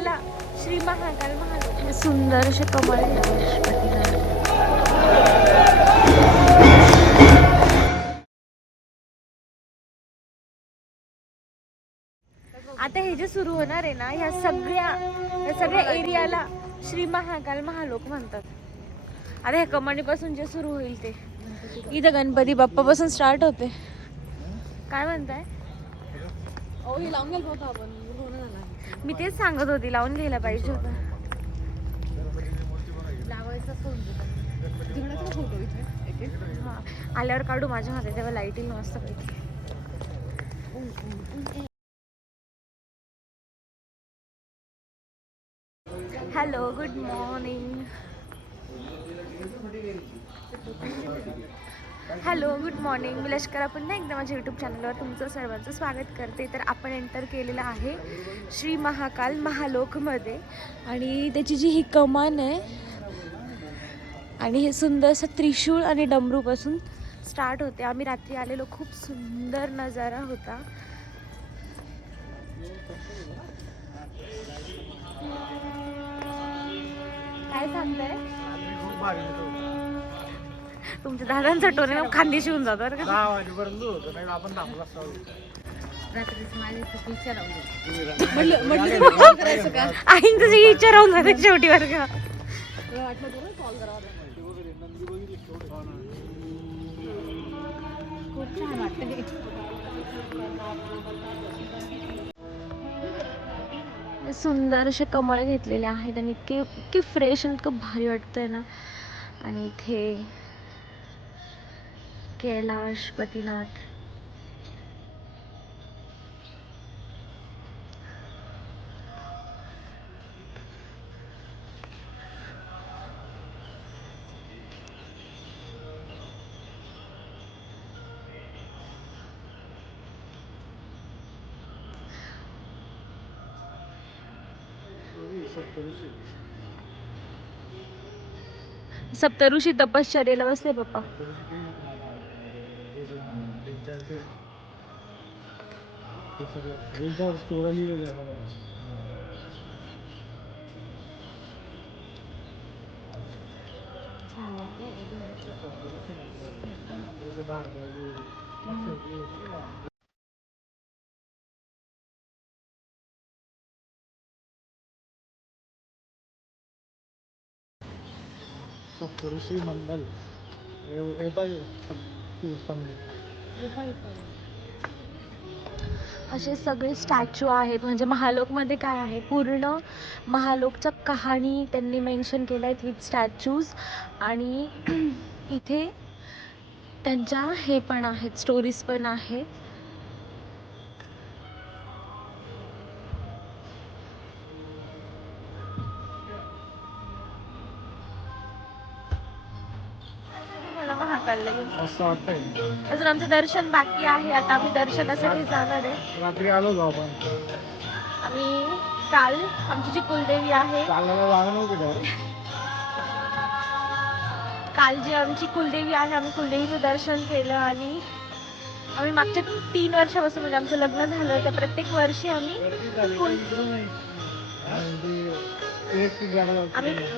एरियाला श्री महाकाल महालोक सुंदर असे कमळ आता हे जे सुरू होणार आहे ना, ह्या सगळ्या एरियाला श्री महाकाल महालोक म्हणतात. आता ह्या कमानीपासून जे सुरू होईल ते इथं गणपती बाप्पा पासून स्टार्ट होते. काय म्हणताय? लावून घ्याल बाबा आपण. मी तेच सांगत होती, लावून घ्यायला पाहिजे होतं. लावायचा फोटो इथे हा, आल्यावर काढू माझ्या हातात, तेव्हा लाईट येईल मस्त पैकी. Hello, good morning. Hello, good morning. मी लष्करा पुन्हा एकदा माझ्या यूट्यूब चॅनलवर तुमचं सर्वांचं स्वागत करते. तर आपण एंटर केलेलं आहे श्री महाकाल महालोकमध्ये आणि त्याची जी ही कमान आहे आणि हे सुंदर असं त्रिशूळ आणि डमरूपासून स्टार्ट होते. आम्ही रात्री आलेलो, खूप सुंदर नजारा होता. काय सांगताय? तुमच्या दादांचा टोने खांदी शिवून जातो बरं का. आईन तुझी इच्छा राहून जाते शेवटी बरं का. खूप छान वाटतं. सुंदर असे कमळ घेतलेले आहेत आणि इतके फ्रेश आणि इतकं भारी वाटतंय ना. आणि इथे कैलाश पतिनाथ, सप्तऋषी तपश्चर्येला बसले पप्पा. सप्तऋषी मंडल असे सगळे स्टॅच्यू आहेत. म्हणजे महालोकमध्ये काय आहे, पूर्ण महालोकच्या कहाणी त्यांनी मेन्शन केल्या आहेत विथ स्टॅच्यूज. आणि इथे त्यांच्या हे पण आहेत, स्टोरीज पण आहेत. असं वाटतंय. अजून आमचं दर्शन बाकी आहे. आता आम्ही दर्शनासाठी जाणार आहे. रात्री आलो आपण. आम्ही काल आमची जी कुलदेवी आहे, चालायला जागा नव्हती. काल जी आमची कुलदेवी आहे, आम्ही कुलदेवीचं दर्शन केलं. आणि आम्ही मागच्या 3 वर्षापासून, म्हणजे आमचं लग्न झालं त्या प्रत्येक वर्षी आम्ही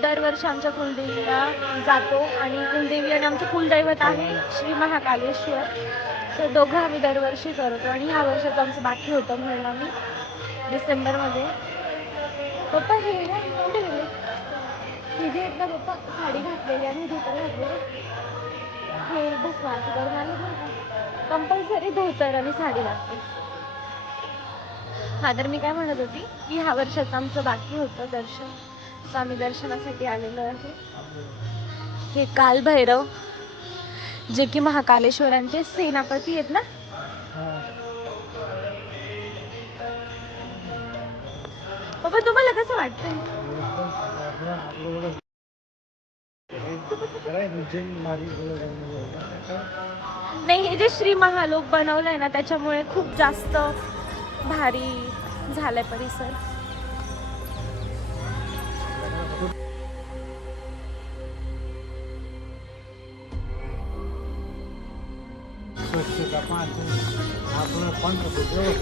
दरवर्षी आमच्या कुलदेवीला जातो. आणि कुलदेवी आणि आमचं कुलदैवत आहे श्री महाकालेश्वर. तर दोघं आम्ही दरवर्षी करतो. आणि ह्या वर्षाचं आमचं बाकी होतं म्हणून आम्ही डिसेंबरमध्ये. पप्पा हे कुठे गेले? हे जे आहेत ना पप्पा, साडी घातलेली आणि धोतर घातलेले, हे भस्मारती करून आले बरं का. कंपल्सरी धोतर आणि साडी लागते. हा, तर मी काय म्हणत होती की ह्या वर्षाचं आमचं बाकी होतं दर्शन, तर आम्ही दर्शनासाठी आलेलो आहे. हे कालभैरव, जे की महाकालेश्वरांचे सेनापती आहेत ना. बाबा तुम्हाला कसं वाटतंय? नाही, हे जे श्री महालोक बनवलंय ना, त्याच्यामुळे खूप जास्त भारी झालाय परिसर.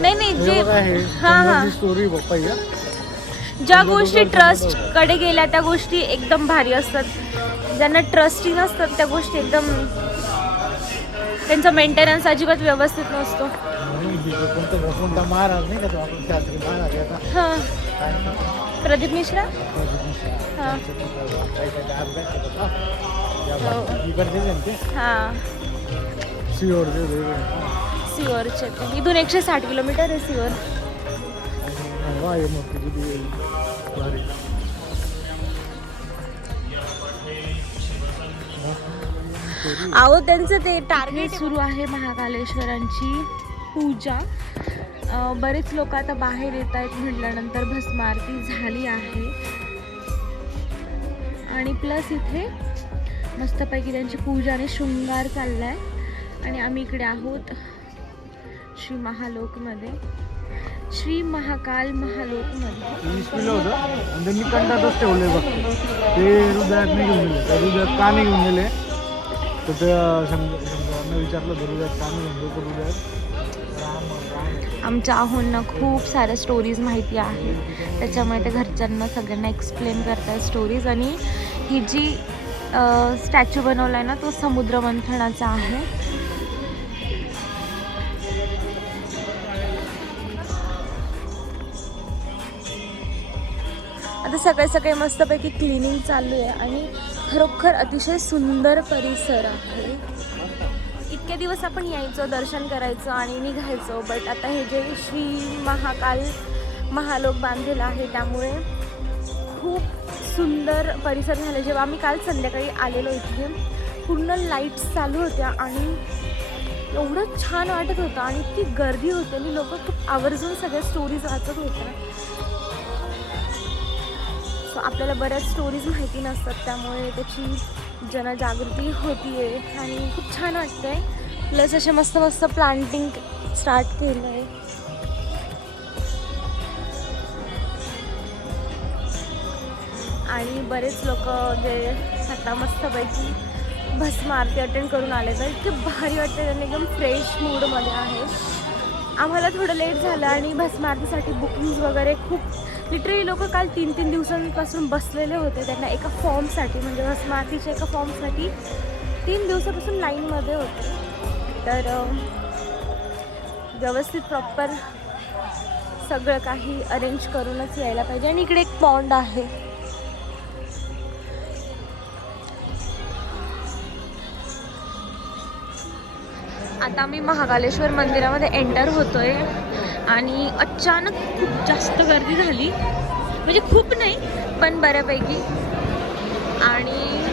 नाही जे स्टोरी बाप्पा. ज्या गोष्टी ट्रस्ट कडे गेल्या त्या गोष्टी एकदम भारी असतात. ज्यांना ट्रस्टी नसतात त्या गोष्टी एकदम त्यांचा मेंटेनन्स अजिबात व्यवस्थित नसतो. कोणता महाराज नाही का तो आपण शास्त्री महाराज याचा हां काय म्हणतात? प्रदीप मिश्रा हां हां सिओरचे ते इथून 160 किलोमीटर आहे सिओर. अहो त्यांचं ते टार्गेट सुरू आहे महाकालेश्वरांची पूजा. बरेच लोक आता बाहेर येत आहेत म्हटल्यानंतर भस्म आरती झाली आहे आणि प्लस इथे मस्तपैकी त्यांची पूजा आणि शृंगार चाललाय. आणि आम्ही इकडे आहोत श्री महालोकमध्ये, श्री महाकाल महालोकमध्ये. 20 किलो होतं आणि त्यांनी कंटातच ठेवले बघ ते हृदयात नाही घेऊन गेले. त्या हृदयात का नाही घेऊन गेले तर त्या शंकरांना विचारलं हृदयात का नाही घेऊन गेले. तर हृदयात आमच्या आहोंना खूप साऱ्या स्टोरीज माहिती आहे त्याच्यामुळे ते घरच्यांना सगळ्यांना एक्सप्लेन करतात स्टोरीज. आणि ही जी स्टॅच्यू बनवला आहे ना तो समुद्र मंथनाचा आहे. आता सकाळी सकाळी मस्तपैकी क्लिनिंग चालू आहे आणि खरोखर अतिशय सुंदर परिसर आहे. इतके दिवस आपण यायचो दर्शन करायचो आणि निघायचो, बट आता हे जे श्री महाकाल महालोक बांधलेलं आहे त्यामुळे खूप सुंदर परिसर झाले. जेव्हा आम्ही काल संध्याकाळी आलेलो इथे पूर्ण लाईट्स चालू होत्या आणि एवढं छान वाटत होतं आणि इतकी गर्दी होती आणि लोक खूप आवर्जून सगळ्या स्टोरीज वाचत होत्या. सो आपल्याला बऱ्याच स्टोरीज माहिती नसतात त्यामुळे त्याची जनजागृती होती आहे आणि खूप छान वाटतं आहे. प्लस असे मस्त मस्त प्लांटिंग स्टार्ट केलं आहे. आणि बरेच लोक जे आता मस्तपैकी भस्म आरती अटेंड करून आले तर इतके भारी वाटते. त्यांनी एकदम फ्रेश मूडमध्ये आहे. आम्हाला थोडं लेट झालं आणि भस्म आरतीसाठी बुकिंग्स वगैरे खूप लिटरली लोक काल 3-3 दिवसांपासून बसलेले होते. त्यांना एका फॉर्मसाठी म्हणजे भस्म आरतीच्या एका फॉर्मसाठी 3 दिवसापासून लाईनमध्ये होते. तर व्यवस्थित प्रॉपर सगळं काही अरेंज करूनच यायला पाहिजे. आणि इकडे एक पॉन्ड आहे. आता आम्ही महाकालेश्वर मंदिरामध्ये एंटर होतोय आणि अचानक खूप जास्त गर्दी झाली, म्हणजे खूप नाही पण बऱ्यापैकी. आणि